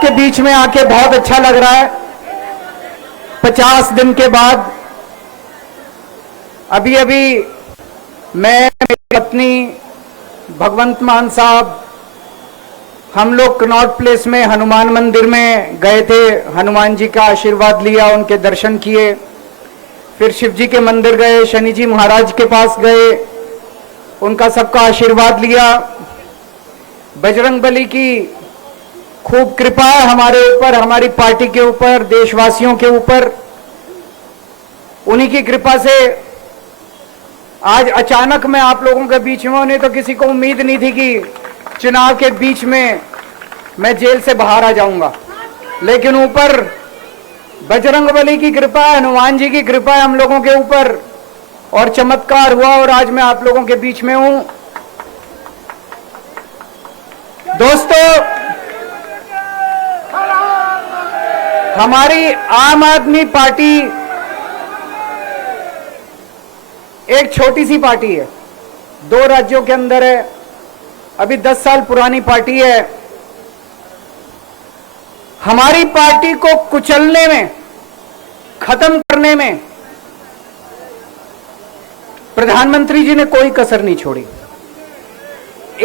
आपके बीच में आके बहुत अच्छा लग रहा है। 50 दिन के बाद अभी अभी मैं, मेरी पत्नी भगवंत मान साहब, हम लोग कनॉट प्लेस में हनुमान मंदिर में गए थे। हनुमान जी का आशीर्वाद लिया, उनके दर्शन किए, फिर शिव जी के मंदिर गए, शनि जी महाराज के पास गए, उनका सबका आशीर्वाद लिया। बजरंगबली की खूब कृपा है हमारे ऊपर, हमारी पार्टी के ऊपर, देशवासियों के ऊपर। उन्हीं की कृपा से आज अचानक मैं आप लोगों के बीच में, उन्हें तो किसी को उम्मीद नहीं थी कि चुनाव के बीच में मैं जेल से बाहर आ जाऊंगा, लेकिन ऊपर बजरंगबली की कृपा है, हनुमान जी की कृपा है हम लोगों के ऊपर, और चमत्कार हुआ और आज मैं आप लोगों के बीच में हूं। दोस्तों, हमारी आम आदमी पार्टी एक छोटी सी पार्टी है, 2 राज्यों के अंदर है, अभी 10 साल पुरानी पार्टी है। हमारी पार्टी को कुचलने में, खत्म करने में प्रधानमंत्री जी ने कोई कसर नहीं छोड़ी।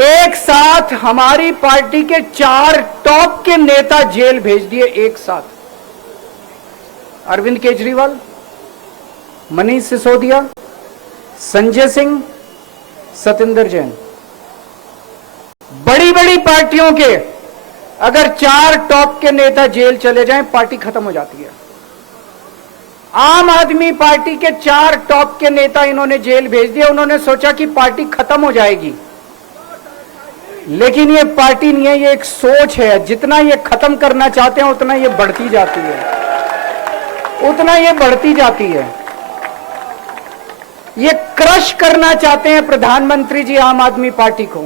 एक साथ हमारी पार्टी के 4 टॉप के नेता जेल भेज दिए एक साथ। अरविंद केजरीवाल, मनीष सिसोदिया, संजय सिंह, सतिंदर जैन। बड़ी बड़ी पार्टियों के अगर 4 टॉप के नेता जेल चले जाएं, पार्टी खत्म हो जाती है। आम आदमी पार्टी के 4 टॉप के नेता इन्होंने जेल भेज दिया। उन्होंने सोचा कि पार्टी खत्म हो जाएगी, लेकिन ये पार्टी नहीं है, ये एक सोच है। जितना ये खत्म करना चाहते हैं उतना ये बढ़ती जाती है, उतना ये बढ़ती जाती है। ये क्रश करना चाहते हैं प्रधानमंत्री जी आम आदमी पार्टी को।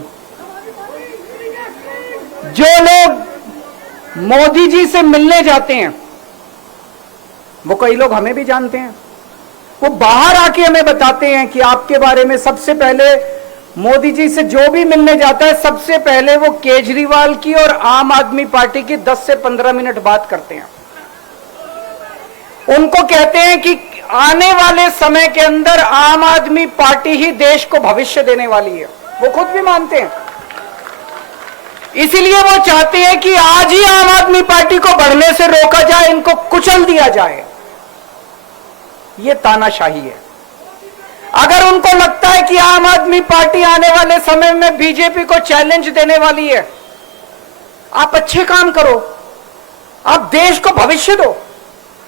जो लोग मोदी जी से मिलने जाते हैं, वो कई लोग हमें भी जानते हैं, वो बाहर आके हमें बताते हैं कि आपके बारे में सबसे पहले मोदी जी से जो भी मिलने जाता है, सबसे पहले वो केजरीवाल की और आम आदमी पार्टी की 10 से 15 मिनट बात करते हैं। उनको कहते हैं कि आने वाले समय के अंदर आम आदमी पार्टी ही देश को भविष्य देने वाली है। वो खुद भी मानते हैं। इसीलिए वो चाहते हैं कि आज ही आम आदमी पार्टी को बढ़ने से रोका जाए, इनको कुचल दिया जाए। ये तानाशाही है। अगर उनको लगता है कि आम आदमी पार्टी आने वाले समय में बीजेपी को चैलेंज देने वाली है, आप अच्छे काम करो, आप देश को भविष्य दो।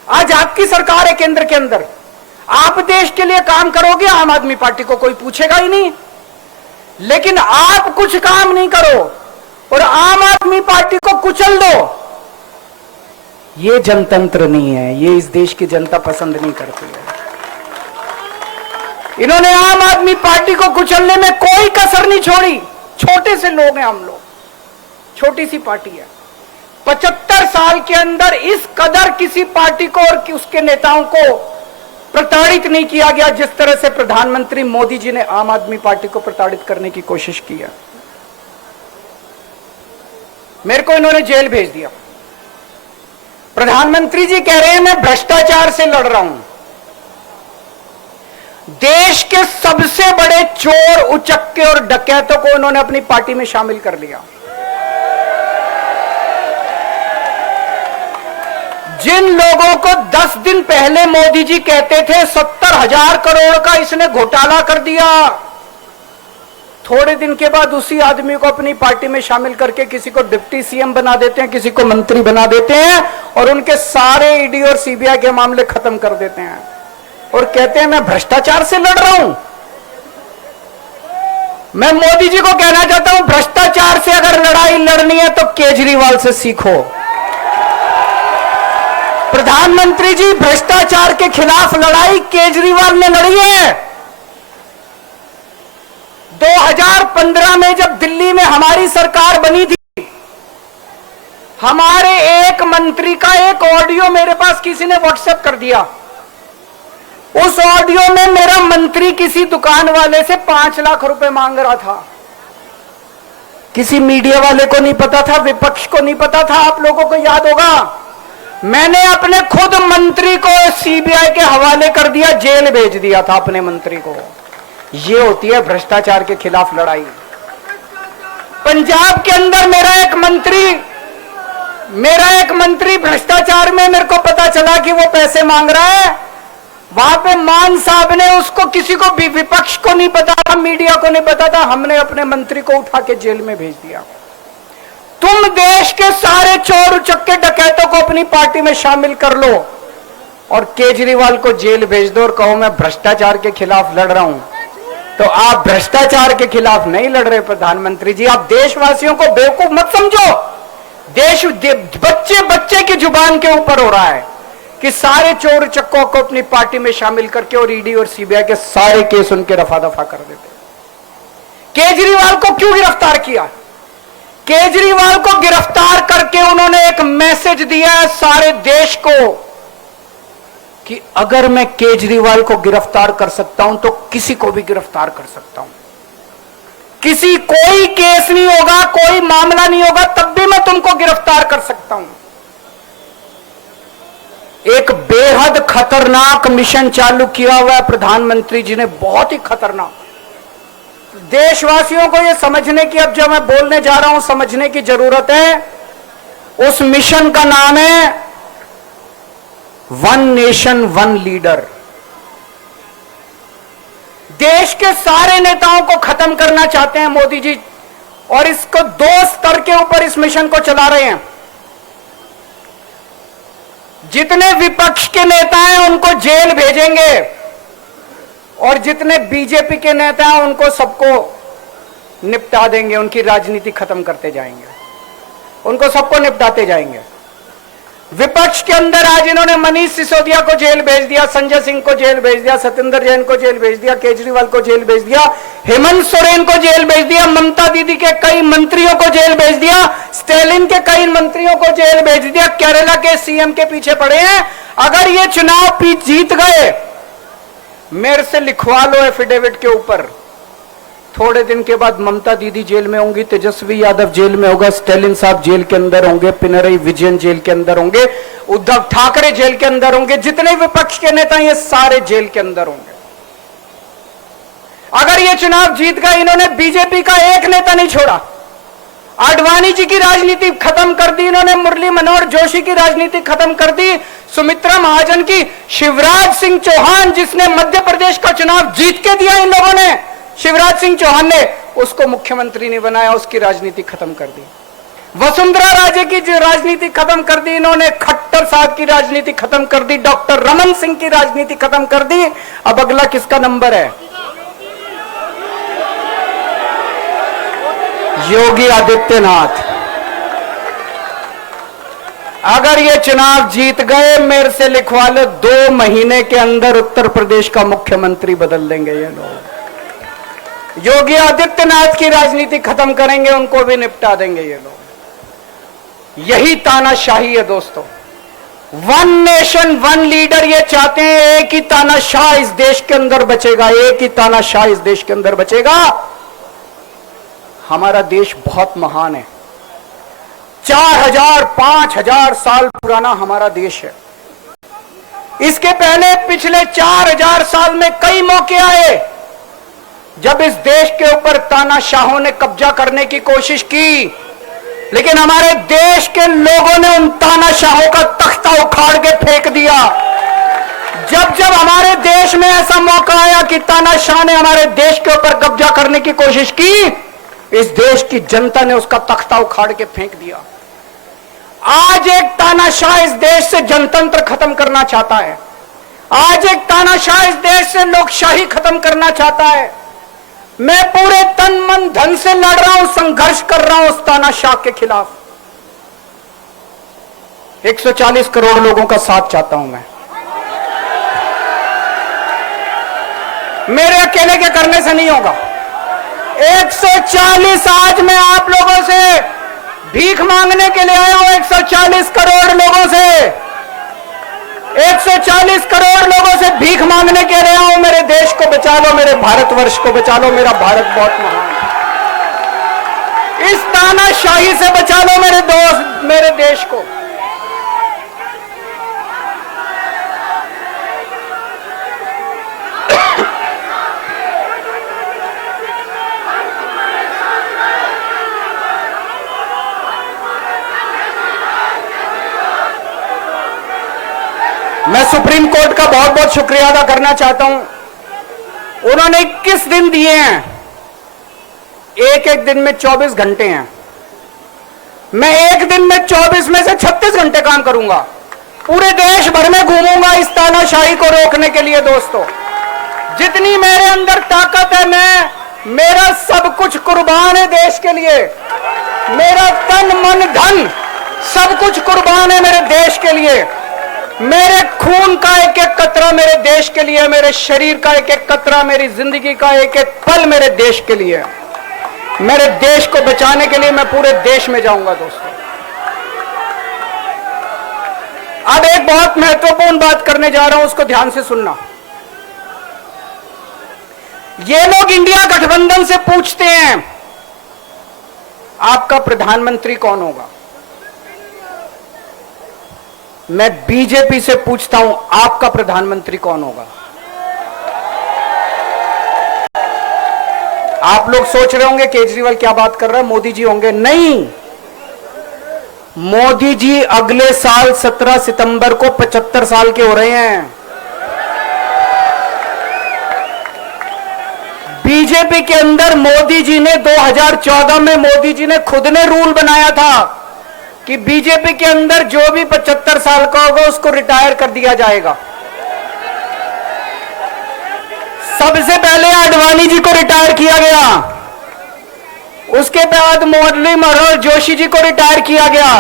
आज आपकी सरकार है केंद्र के अंदर, आप देश के लिए काम करोगे, आम आदमी पार्टी को कोई पूछेगा ही नहीं। लेकिन आप कुछ काम नहीं करो और आम आदमी पार्टी को कुचल दो, ये जनतंत्र नहीं है, ये इस देश की जनता पसंद नहीं करती है। इन्होंने आम आदमी पार्टी को कुचलने में कोई कसर नहीं छोड़ी। छोटे से लोग हैं हम लोग, छोटी सी पार्टी है। 75 साल के अंदर इस कदर किसी पार्टी को और उसके नेताओं को प्रताड़ित नहीं किया गया जिस तरह से प्रधानमंत्री मोदी जी ने आम आदमी पार्टी को प्रताड़ित करने की कोशिश की है। मेरे को इन्होंने जेल भेज दिया। प्रधानमंत्री जी कह रहे हैं मैं भ्रष्टाचार से लड़ रहा हूं। देश के सबसे बड़े चोर, उचक्के और डकैतों को उन्होंने अपनी पार्टी में शामिल कर लिया। जिन लोगों को 10 दिन पहले मोदी जी कहते थे 70,000 करोड़ का इसने घोटाला कर दिया, थोड़े दिन के बाद उसी आदमी को अपनी पार्टी में शामिल करके किसी को डिप्टी सीएम बना देते हैं, किसी को मंत्री बना देते हैं और उनके सारे ईडी और सीबीआई के मामले खत्म कर देते हैं और कहते हैं मैं भ्रष्टाचार से लड़ रहा हूं। मैं मोदी जी को कहना चाहता हूं, भ्रष्टाचार से अगर लड़ाई लड़नी है तो केजरीवाल से सीखो। प्रधानमंत्री जी, भ्रष्टाचार के खिलाफ लड़ाई केजरीवाल ने लड़ी है। 2015 में जब दिल्ली में हमारी सरकार बनी थी, हमारे एक मंत्री का एक ऑडियो मेरे पास किसी ने व्हाट्सएप कर दिया। उस ऑडियो में मेरा मंत्री किसी दुकान वाले से 5 लाख रुपए मांग रहा था। किसी मीडिया वाले को नहीं पता था, विपक्ष को नहीं पता था। आप लोगों को याद होगा, मैंने अपने खुद मंत्री को सीबीआई के हवाले कर दिया, जेल भेज दिया था अपने मंत्री को। ये होती है भ्रष्टाचार के खिलाफ लड़ाई। पंजाब के अंदर मेरा एक मंत्री भ्रष्टाचार में, मेरे को पता चला कि वो पैसे मांग रहा है। वहां पे मान साहब ने उसको, किसी को भी, विपक्ष को नहीं पता था, मीडिया को नहीं पता था, हमने अपने मंत्री को उठा के जेल में भेज दिया। तुम देश के सारे चोर उचक्के डकैतों को अपनी पार्टी में शामिल कर लो और केजरीवाल को जेल भेज दो और कहो मैं भ्रष्टाचार के खिलाफ लड़ रहा हूं, तो आप भ्रष्टाचार के खिलाफ नहीं लड़ रहे प्रधानमंत्री जी। आप देशवासियों को बेवकूफ मत समझो। देश बच्चे बच्चे की जुबान के ऊपर हो रहा है कि सारे चोर चक्कों को अपनी पार्टी में शामिल करके और ईडी और सीबीआई के सारे केस उनके रफा दफा कर देते। केजरीवाल को क्यों गिरफ्तार किया? केजरीवाल को गिरफ्तार करके उन्होंने एक मैसेज दिया है सारे देश को कि अगर मैं केजरीवाल को गिरफ्तार कर सकता हूं तो किसी को भी गिरफ्तार कर सकता हूं। कोई केस नहीं होगा, कोई मामला नहीं होगा, तब भी मैं तुमको गिरफ्तार कर सकता हूं। एक बेहद खतरनाक मिशन चालू किया हुआ है प्रधानमंत्री जी ने, बहुत ही खतरनाक। देशवासियों को यह समझने की, अब जो मैं बोलने जा रहा हूं, समझने की जरूरत है। उस मिशन का नाम है वन नेशन वन लीडर। देश के सारे नेताओं को खत्म करना चाहते हैं मोदी जी, और इसको 2 स्तर के ऊपर इस मिशन को चला रहे हैं। जितने विपक्ष के नेता हैं उनको जेल भेजेंगे और जितने बीजेपी के नेता हैं उनको सबको निपटा देंगे, उनकी राजनीति खत्म करते जाएंगे, उनको सबको निपटाते जाएंगे। विपक्ष के अंदर आज इन्होंने मनीष सिसोदिया को जेल भेज दिया, संजय सिंह को जेल भेज दिया, सत्येंद्र जैन को जेल भेज दिया, केजरीवाल को जेल भेज दिया, हेमंत सोरेन को जेल भेज दिया, ममता दीदी के कई मंत्रियों को जेल भेज दिया, स्टालिन के कई मंत्रियों को जेल भेज दिया, केरला के सीएम के पीछे पड़े हैं। अगर ये चुनाव जीत गए, मेरे से लिखवा लो एफिडेविट के ऊपर, थोड़े दिन के बाद ममता दीदी जेल में होंगी, तेजस्वी यादव जेल में होगा, स्टालिन साहब जेल के अंदर होंगे, पिनरई विजयन जेल के अंदर होंगे, उद्धव ठाकरे जेल के अंदर होंगे, जितने विपक्ष के नेता ये सारे जेल के अंदर होंगे। अगर ये चुनाव जीत गए, इन्होंने बीजेपी का एक नेता नहीं छोड़ा। आडवाणी जी की राजनीति खत्म कर दी इन्होंने, मुरली मनोहर जोशी की राजनीति खत्म कर दी, सुमित्रा महाजन की, शिवराज सिंह चौहान जिसने मध्य प्रदेश का चुनाव जीत के दिया इन लोगों ने, शिवराज सिंह चौहान ने उसको मुख्यमंत्री नहीं बनाया, उसकी राजनीति खत्म कर दी। वसुंधरा राजे की राजनीति खत्म कर दी इन्होंने, खट्टर साहब की राजनीति खत्म कर दी, डॉक्टर रमन सिंह की राजनीति खत्म कर दी। अब अगला किसका नंबर है? योगी आदित्यनाथ। अगर ये चुनाव जीत गए, मेरे से लिखवा लो, 2 महीने के अंदर उत्तर प्रदेश का मुख्यमंत्री बदल देंगे ये लोग। योगी आदित्यनाथ की राजनीति खत्म करेंगे, उनको भी निपटा देंगे ये लोग। यही तानाशाही है दोस्तों। वन नेशन वन लीडर ये चाहते हैं, एक ही तानाशाह इस देश के अंदर बचेगा, एक ही तानाशाह इस देश के अंदर बचेगा। हमारा देश बहुत महान है, 4000 5000 साल पुराना हमारा देश है। इसके पहले पिछले 4000 साल में कई मौके आए जब इस देश के ऊपर तानाशाहों ने कब्जा करने की कोशिश की, लेकिन हमारे देश के लोगों ने उन तानाशाहों का तख्ता उखाड़ के फेंक दिया। जब जब हमारे देश में ऐसा मौका आया कि तानाशाह ने हमारे देश के ऊपर कब्जा करने की कोशिश की, इस देश की जनता ने उसका तख्ता उखाड़ के फेंक दिया। आज एक तानाशाह इस देश से जनतंत्र खत्म करना चाहता है, आज एक तानाशाह इस देश से लोकशाही खत्म करना चाहता है। मैं पूरे तन मन धन से लड़ रहा हूं, संघर्ष कर रहा हूं उस तानाशाह के खिलाफ। 140 करोड़ लोगों का साथ चाहता हूं मैं। मेरे अकेले के करने से नहीं होगा। 140 आज मैं आप लोगों से भीख मांगने के लिए आया हूं, 140 करोड़ लोगों से, 140 करोड़ लोगों से भीख मांगने के लिए आया हूं। मेरे देश को बचा लो, मेरे भारतवर्ष को बचा लो, मेरा भारत बहुत महान है। इस तानाशाही से बचा लो मेरे दोस्त, मेरे देश को। मैं सुप्रीम कोर्ट का बहुत बहुत शुक्रिया अदा करना चाहता हूं। उन्होंने 21 दिन दिए हैं, एक एक दिन में 24 घंटे हैं। मैं एक दिन में 24 में से 36 घंटे काम करूंगा, पूरे देश भर में घूमूंगा इस तानाशाही को रोकने के लिए। दोस्तों, जितनी मेरे अंदर ताकत है, मेरा सब कुछ कुर्बान है देश के लिए। मेरा तन मन धन सब कुछ कुर्बान है मेरे देश के लिए। मेरे खून का एक एक कतरा मेरे देश के लिए, मेरे शरीर का एक एक कतरा, मेरी जिंदगी का एक एक पल मेरे देश के लिए। मेरे देश को बचाने के लिए मैं पूरे देश में जाऊंगा। दोस्तों, अब एक बहुत महत्वपूर्ण बात करने जा रहा हूं, उसको ध्यान से सुनना। ये लोग इंडिया गठबंधन से पूछते हैं आपका प्रधानमंत्री कौन होगा। मैं बीजेपी से पूछता हूं आपका प्रधानमंत्री कौन होगा। आप लोग सोच रहे होंगे केजरीवाल क्या बात कर रहा है, मोदी जी होंगे। नहीं, मोदी जी अगले साल 17 सितंबर को 75 साल के हो रहे हैं। बीजेपी के अंदर मोदी जी ने 2014 में मोदी जी ने खुद ने रूल बनाया था कि बीजेपी के अंदर जो भी 75 साल का होगा उसको रिटायर कर दिया जाएगा। सबसे पहले आडवाणी जी को रिटायर किया गया, उसके बाद मुरली मनोहर जोशी जी को रिटायर किया गया,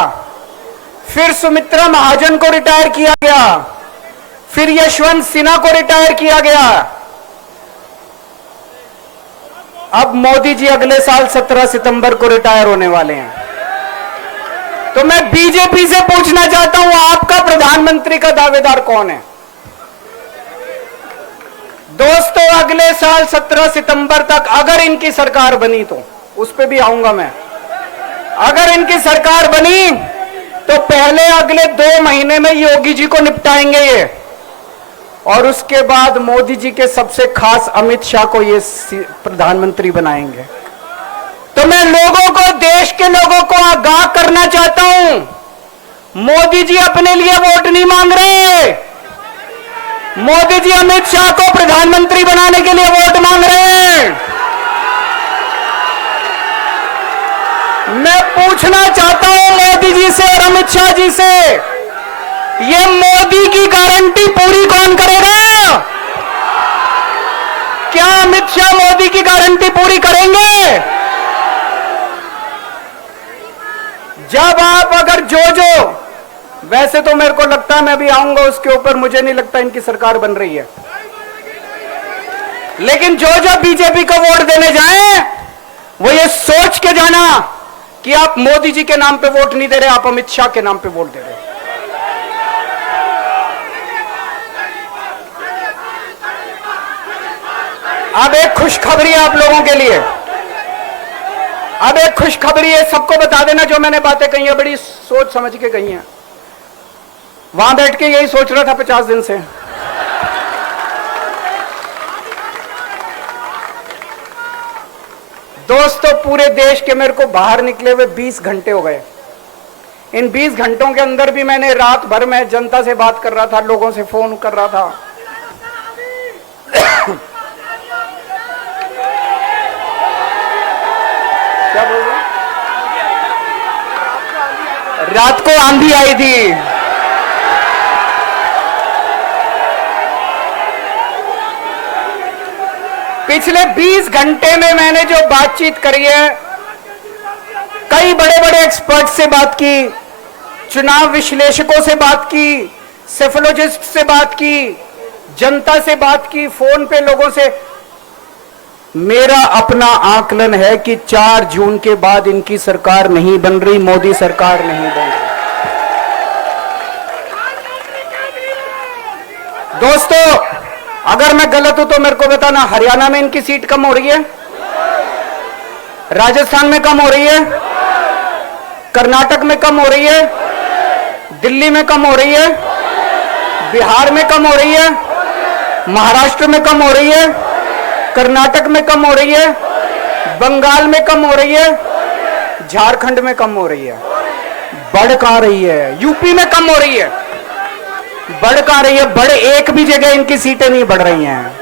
फिर सुमित्रा महाजन को रिटायर किया गया, फिर यशवंत सिन्हा को रिटायर किया गया। अब मोदी जी अगले साल 17 सितंबर को रिटायर होने वाले हैं। तो मैं बीजेपी से पूछना चाहता हूं आपका प्रधानमंत्री का दावेदार कौन है। दोस्तों, अगले साल 17 सितंबर तक अगर इनकी सरकार बनी, तो उस पर भी आऊंगा मैं। अगर इनकी सरकार बनी तो पहले अगले 2 महीने में योगी जी को निपटाएंगे ये, और उसके बाद मोदी जी के सबसे खास अमित शाह को ये प्रधानमंत्री बनाएंगे। तो मैं लोगों को, देश के लोगों को आगाह करना चाहता हूं, मोदी जी अपने लिए वोट नहीं मांग रहे। मोदी जी अमित शाह को प्रधानमंत्री बनाने के लिए वोट मांग रहे हैं। मैं पूछना चाहता हूं मोदी जी से और अमित शाह जी से, ये मोदी की गारंटी पूरी कौन करेगा? क्या अमित शाह मोदी की गारंटी पूरी करेंगे? जब आप अगर जो वैसे तो मेरे को लगता है, मैं भी आऊंगा उसके ऊपर, मुझे नहीं लगता इनकी सरकार बन रही है, लेकिन जो बीजेपी को वोट देने जाएं वो ये सोच के जाना कि आप मोदी जी के नाम पे वोट नहीं दे रहे, आप अमित शाह के नाम पे वोट दे रहे। अब एक खुशखबरी है आप लोगों के लिए, अब एक खुशखबरी है, सबको बता देना जो मैंने बातें कही है बड़ी सोच समझ के कही हैं। वहां बैठ के यही सोच रहा था 50 दिन से। दोस्तों, पूरे देश के मेरे को बाहर निकले हुए 20 घंटे हो गए। इन 20 घंटों के अंदर भी मैंने रात भर में जनता से बात कर रहा था, लोगों से फोन कर रहा था। क्या बोल रहे? रात को आंधी आई थी। पिछले 20 घंटे में मैंने जो बातचीत करी है, कई बड़े बड़े एक्सपर्ट से बात की, चुनाव विश्लेषकों से बात की, सेफोलॉजिस्ट से बात की, जनता से बात की, फोन पे लोगों से। मेरा अपना आकलन है कि 4 जून के बाद इनकी सरकार नहीं बन रही, मोदी सरकार नहीं बन रही। दोस्तों, अगर मैं गलत हूं तो मेरे को बताना, हरियाणा में इनकी सीट कम हो रही है, राजस्थान में कम हो रही है, कर्नाटक में कम हो रही है, दिल्ली में कम हो रही है, बिहार में कम हो रही है, महाराष्ट्र में कम हो रही है, कर्नाटक में कम हो रही है, बंगाल में कम हो रही है, झारखंड में कम हो रही है। बढ़ कहां रही है? यूपी में कम हो रही है, बढ़ कहां रही है? बढ़ एक भी जगह इनकी सीटें नहीं बढ़ रही हैं।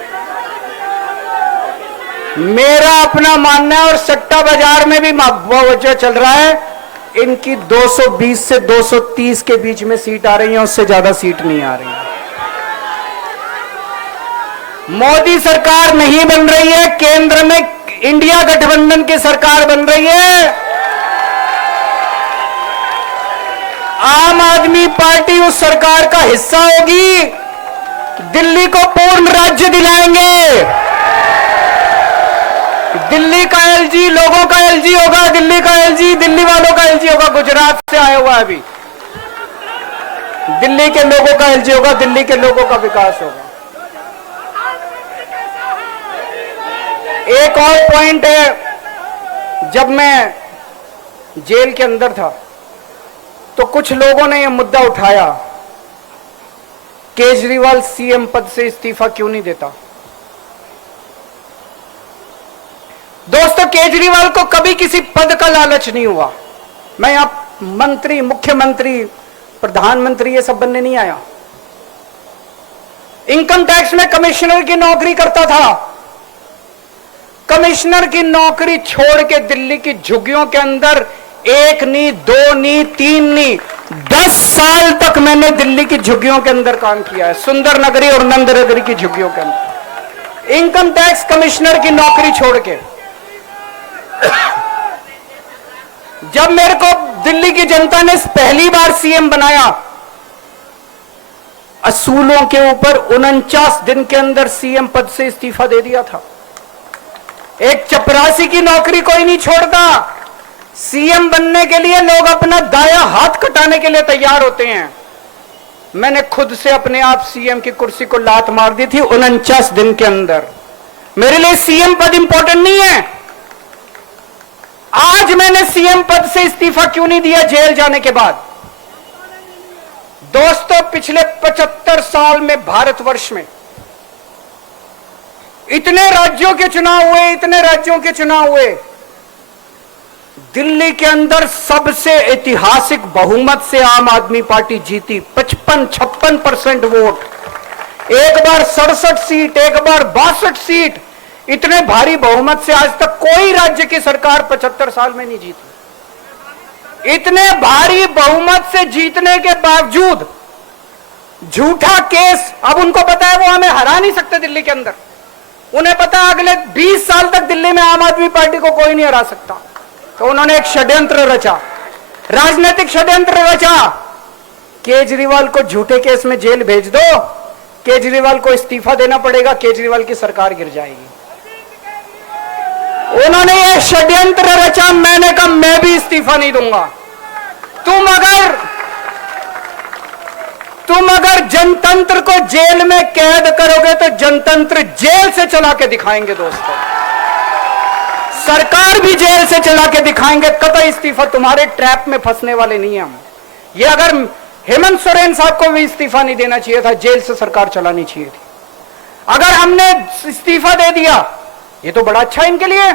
मेरा अपना मानना है, और सट्टा बाजार में भी वजह चल रहा है, इनकी 220 से 230 के बीच में सीट आ रही है, उससे ज्यादा सीट नहीं आ रही है। मोदी सरकार नहीं बन रही है, केंद्र में इंडिया गठबंधन की सरकार बन रही है। आम आदमी पार्टी उस सरकार का हिस्सा होगी, दिल्ली को पूर्ण राज्य दिलाएंगे। दिल्ली का एलजी लोगों का एलजी होगा, दिल्ली का एलजी दिल्ली वालों का एलजी होगा। गुजरात से आया हुआ है अभी, दिल्ली के लोगों का एलजी होगा, दिल्ली के लोगों का विकास होगा। एक और पॉइंट है, जब मैं जेल के अंदर था तो कुछ लोगों ने यह मुद्दा उठाया, केजरीवाल सीएम पद से इस्तीफा क्यों नहीं देता। दोस्तों, केजरीवाल को कभी किसी पद का लालच नहीं हुआ। मैं यहां मंत्री, मुख्यमंत्री, प्रधानमंत्री ये सब बनने नहीं आया। इनकम टैक्स में कमिश्नर की नौकरी करता था। कमिश्नर की नौकरी छोड़ के दिल्ली की झुग्गियों के अंदर एक नहीं, दो नहीं, तीन नहीं, 10 साल तक मैंने दिल्ली की झुग्गियों के अंदर काम किया है, सुंदर नगरी और नंद नगरी की झुग्गियों के अंदर, इनकम टैक्स कमिश्नर की नौकरी छोड़ के। जब मेरे को दिल्ली की जनता ने पहली बार सीएम बनाया, असूलों के ऊपर 49 दिन के अंदर सीएम पद से इस्तीफा दे दिया था। एक चपरासी की नौकरी कोई नहीं छोड़ता। सीएम बनने के लिए लोग अपना दाया हाथ कटाने के लिए तैयार होते हैं। मैंने खुद से अपने आप सीएम की कुर्सी को लात मार दी थी 49 दिन के अंदर। मेरे लिए सीएम पद इंपॉर्टेंट नहीं है। आज मैंने सीएम पद से इस्तीफा क्यों नहीं दिया जेल जाने के बाद? दोस्तों, पिछले 75 साल में भारतवर्ष में इतने राज्यों के चुनाव हुए, इतने राज्यों के चुनाव हुए, दिल्ली के अंदर सबसे ऐतिहासिक बहुमत से आम आदमी पार्टी जीती, 55-56% वोट। एक बार 67 सीट, एक बार 62 सीट, इतने भारी बहुमत से आज तक कोई राज्य की सरकार 75 साल में नहीं जीती। इतने भारी बहुमत से जीतने के बावजूद झूठा केस, अब उनको पता है वो हमें हरा नहीं सकते दिल्ली के अंदर। उन्हें पता है अगले 20 साल तक दिल्ली में आम आदमी पार्टी को कोई नहीं हरा सकता। तो उन्होंने एक षड्यंत्र रचा, राजनीतिक षड्यंत्र रचा। केजरीवाल को झूठे केस में जेल भेज दो, केजरीवाल को इस्तीफा देना पड़ेगा, केजरीवाल की सरकार गिर जाएगी। उन्होंने ये षड्यंत्र रचा। मैंने कहा मैं भी इस्तीफा नहीं दूंगा। तुम अगर जनतंत्र को जेल में कैद करोगे तो जनतंत्र जेल से चला के दिखाएंगे। दोस्तों, सरकार भी जेल से चला के दिखाएंगे। कतई इस्तीफा, तुम्हारे ट्रैप में फंसने वाले नहीं हम। ये अगर हेमंत सोरेन साहब को भी इस्तीफा नहीं देना चाहिए था, जेल से सरकार चलानी चाहिए थी। अगर हमने इस्तीफा दे दिया, ये तो बड़ा अच्छा इनके लिए।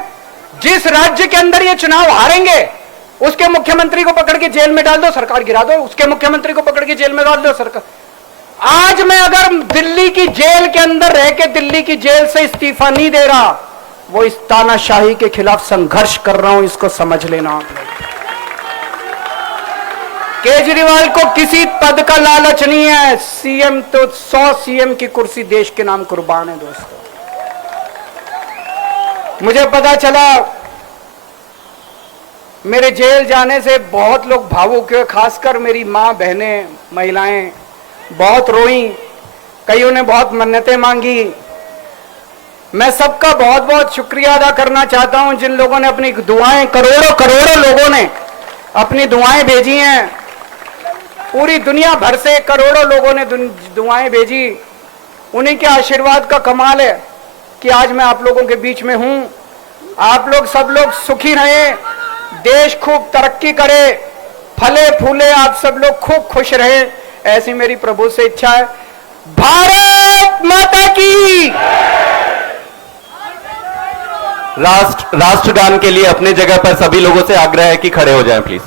जिस राज्य के अंदर ये चुनाव हारेंगे उसके मुख्यमंत्री को पकड़ के जेल में डाल दो, सरकार गिरा दो। उसके मुख्यमंत्री को पकड़ के जेल में डाल दो, सरकार। आज मैं अगर दिल्ली की जेल के अंदर रह के दिल्ली की जेल से इस्तीफा नहीं दे रहा, वो इस तानाशाही के खिलाफ संघर्ष कर रहा हूं, इसको समझ लेना आप लोग। केजरीवाल को किसी पद का लालच नहीं है। सीएम तो 100 सीएम की कुर्सी देश के नाम कुर्बान है। दोस्तों, मुझे पता चला मेरे जेल जाने से बहुत लोग भावुक हुए, खासकर मेरी मां, बहनें, महिलाएं बहुत रोई, कईयों ने बहुत मन्नतें मांगी। मैं सबका बहुत बहुत शुक्रिया अदा करना चाहता हूं जिन लोगों ने अपनी दुआएं, करोड़ों लोगों ने अपनी दुआएं भेजी हैं। पूरी दुनिया भर से करोड़ों लोगों ने दुआएं भेजी। उन्हीं के आशीर्वाद का कमाल है कि आज मैं आप लोगों के बीच में हूं। आप लोग सब लोग सुखी रहें, देश खूब तरक्की करे, फले फूले, आप सब लोग खूब खुश रहे, ऐसी मेरी प्रभु से इच्छा है। भारत माता की। राष्ट्रगान के लिए अपने जगह पर सभी लोगों से आग्रह है कि खड़े हो जाएं प्लीज।